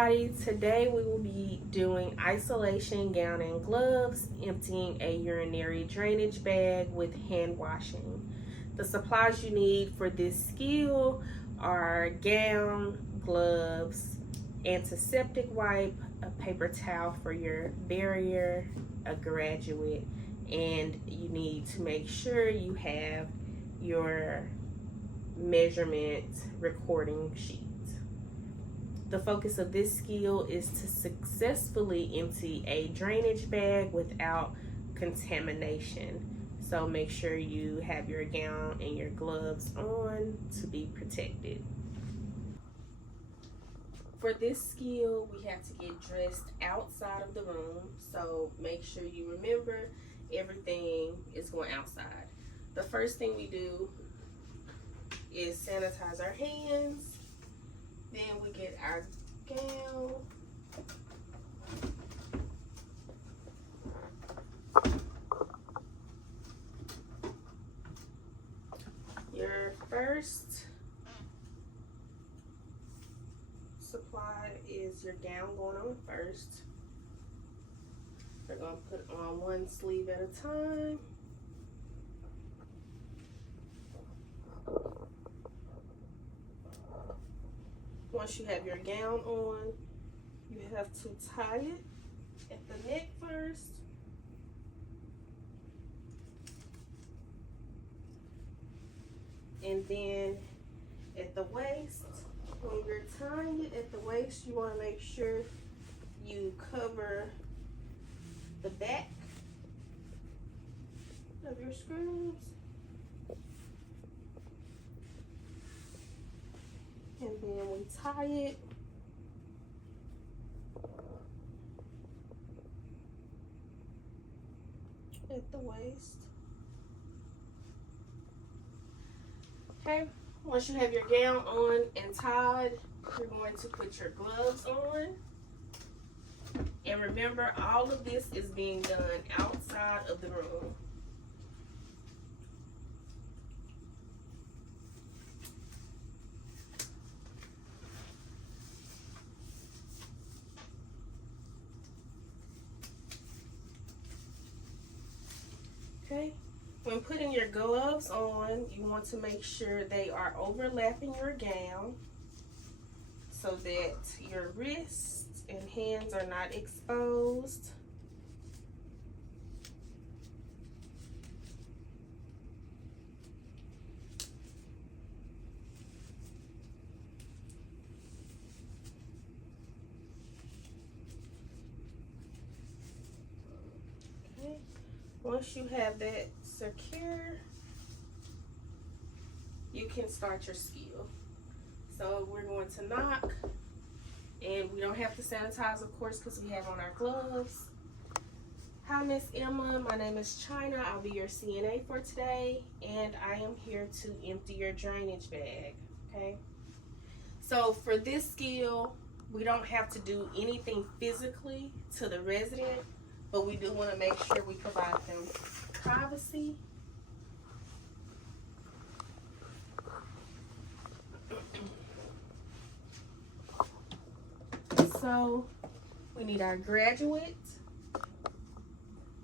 everybody. Today we will be doing isolation gown and gloves, emptying a urinary drainage bag with hand washing. The supplies you need for this skill are gown, gloves, antiseptic wipe, a paper towel for your barrier, a graduate, and you need to make sure you have your measurement recording sheet. The focus of this skill is to successfully empty a drainage bag without contamination. So make sure you have your gown and your gloves on to be protected. For this skill, we have to get dressed outside of the room. So make sure you remember everything is going outside. The first thing we do is sanitize our hands. Then we get our gown. Your first supply is your gown going on first. We're going to put on one sleeve at a time. Once you have your gown on, you have to tie it at the neck first. And then at the waist. When you're tying it at the waist, you want to make sure you cover the back of your screws. And then we tie it at the waist. Okay, once you have your gown on and tied, you're going to put your gloves on. And remember, all of this is being done outside of the room. Okay, when putting your gloves on, you want to make sure they are overlapping your gown so that your wrists and hands are not exposed. Once you have that secure, you can start your skill. So we're going to knock, and we don't have to sanitize, of course, because we have on our gloves. Hi, Miss Emma. My name is Chyna. I'll be your CNA for today, and I am here to empty your drainage bag, okay? So for this skill, we don't have to do anything physically to the resident, but we do want to make sure we provide them privacy. So we need our graduate.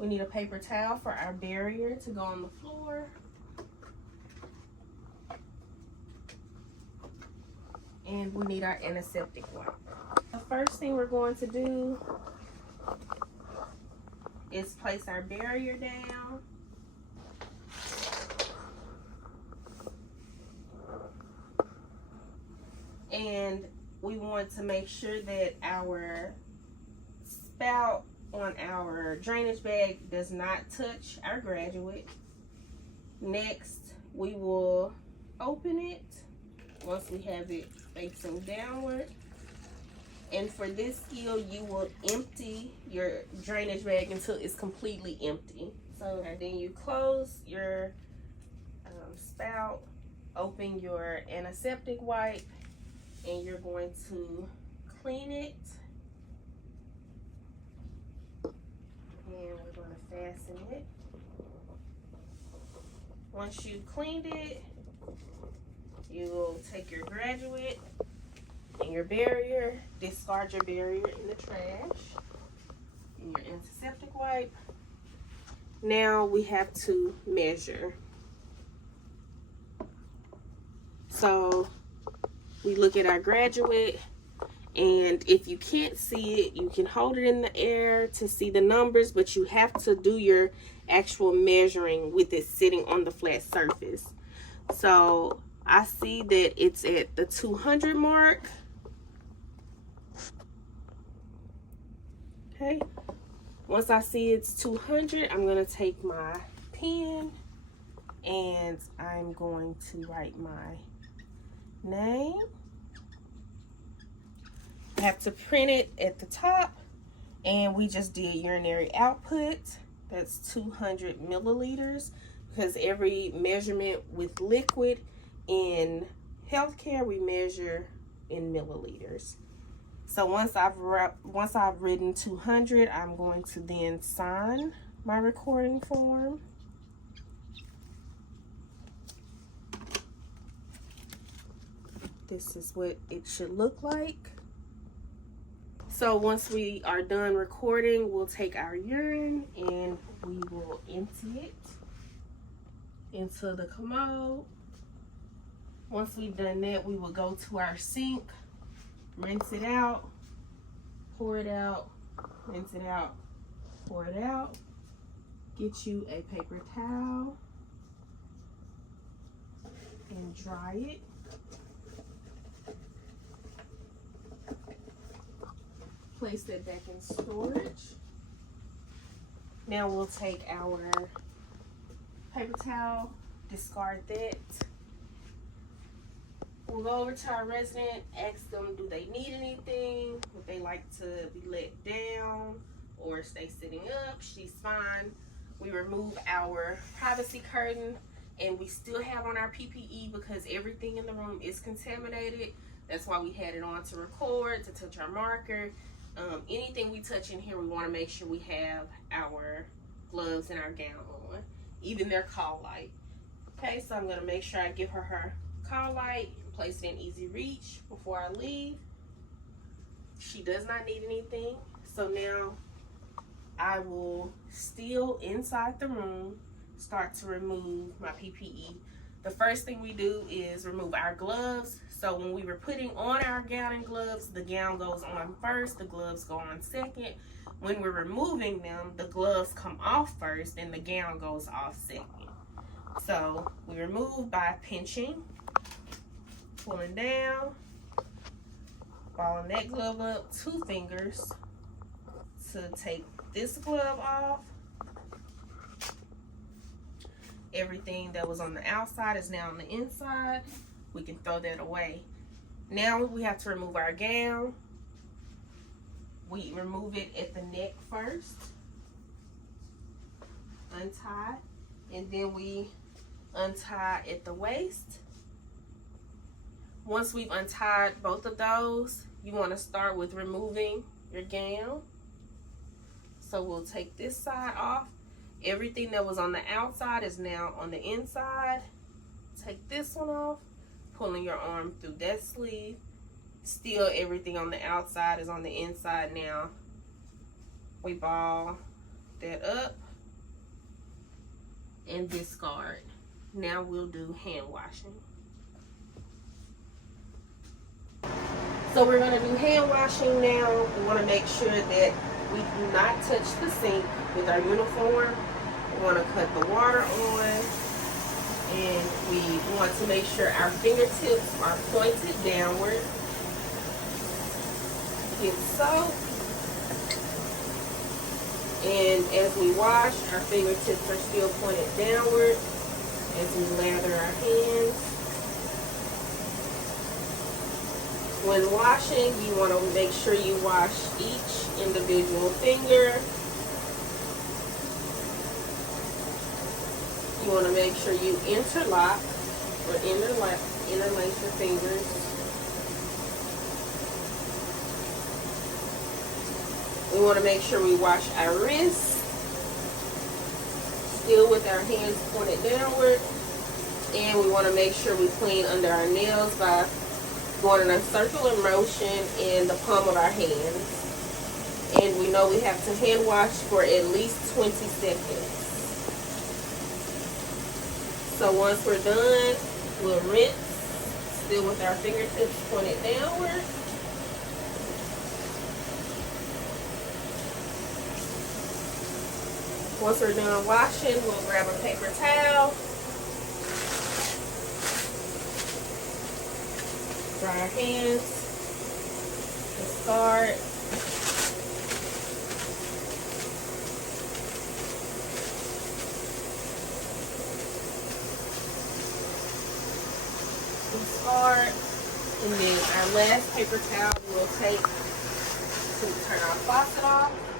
We need a paper towel for our barrier to go on the floor. And we need our antiseptic wipe. The first thing we're going to do is place our barrier down. And we want to make sure that our spout on our drainage bag does not touch our graduate. Next, we will open it once we have it facing downward. And for this skill, you will empty your drainage bag until it's completely empty. So then you close your spout, open your antiseptic wipe, and you're going to clean it. And we're going to fasten it. Once you've cleaned it, you will take your graduate and your barrier. Discard your barrier in the trash. And your antiseptic wipe. Now we have to measure. So we look at our graduate, and if you can't see it, you can hold it in the air to see the numbers, but you have to do your actual measuring with it sitting on the flat surface. So I see that it's at the 200 mark. Okay. Once I see it's 200, I'm going to take my pen and I'm going to write my name. I have to print it at the top, and we just did urinary output. That's 200 milliliters, because every measurement with liquid in healthcare we measure in milliliters. So once I've written 200, I'm going to then sign my recording form. This is what it should look like. So once we are done recording, we'll take our urine and we will empty it into the commode. Once we've done that, we will go to our sink, rinse it out, pour it out, rinse it out, pour it out. Get you a paper towel and dry it. Place that back in storage. Now we'll take our paper towel, discard that. We'll go over to our resident, ask them, do they need anything? Would they like to be let down or stay sitting up? She's fine. We remove our privacy curtain, and we still have on our PPE because everything in the room is contaminated. That's why we had it on to record, to touch our marker. Anything we touch in here, we want to make sure we have our gloves and our gown on, even their call light. Okay, so I'm going to make sure I give her her call light, place it in easy reach before I leave. She does not need anything. So now I will still inside the room start to remove my PPE. The first thing we do is remove our gloves. So when we were putting on our gown and gloves, the gown goes on first, the gloves go on second. When we're removing them, the gloves come off first and the gown goes off second. So we remove by pinching, pulling down, balling that glove up, 2 fingers to take this glove off. Everything that was on the outside is now on the inside. We can throw that away. Now we have to remove our gown. We remove it at the neck first. Untie. And then we untie at the waist. Once we've untied both of those, you want to start with removing your gown. So we'll take this side off. Everything that was on the outside is now on the inside. Take this one off, pulling your arm through that sleeve. Still, everything on the outside is on the inside now. We ball that up and discard. Now we'll do hand washing. So we're going to do hand washing now. We want to make sure that we do not touch the sink with our uniform. We want to cut the water on, and we want to make sure our fingertips are pointed downward. Get soap, and as we wash, our fingertips are still pointed downward as we lather our hands. When washing, you want to make sure you wash each individual finger. You want to make sure you interlock or interlace your fingers. We want to make sure we wash our wrists, still with our hands pointed downward. And we want to make sure we clean under our nails by going in a circular motion in the palm of our hands. And we know we have to hand wash for at least 20 seconds. So once we're done, we'll rinse, still with our fingertips pointed downward. Once we're done washing, we'll grab a paper towel, dry our hands, discard. Discard. And then our last paper towel we'll take to turn our faucet off.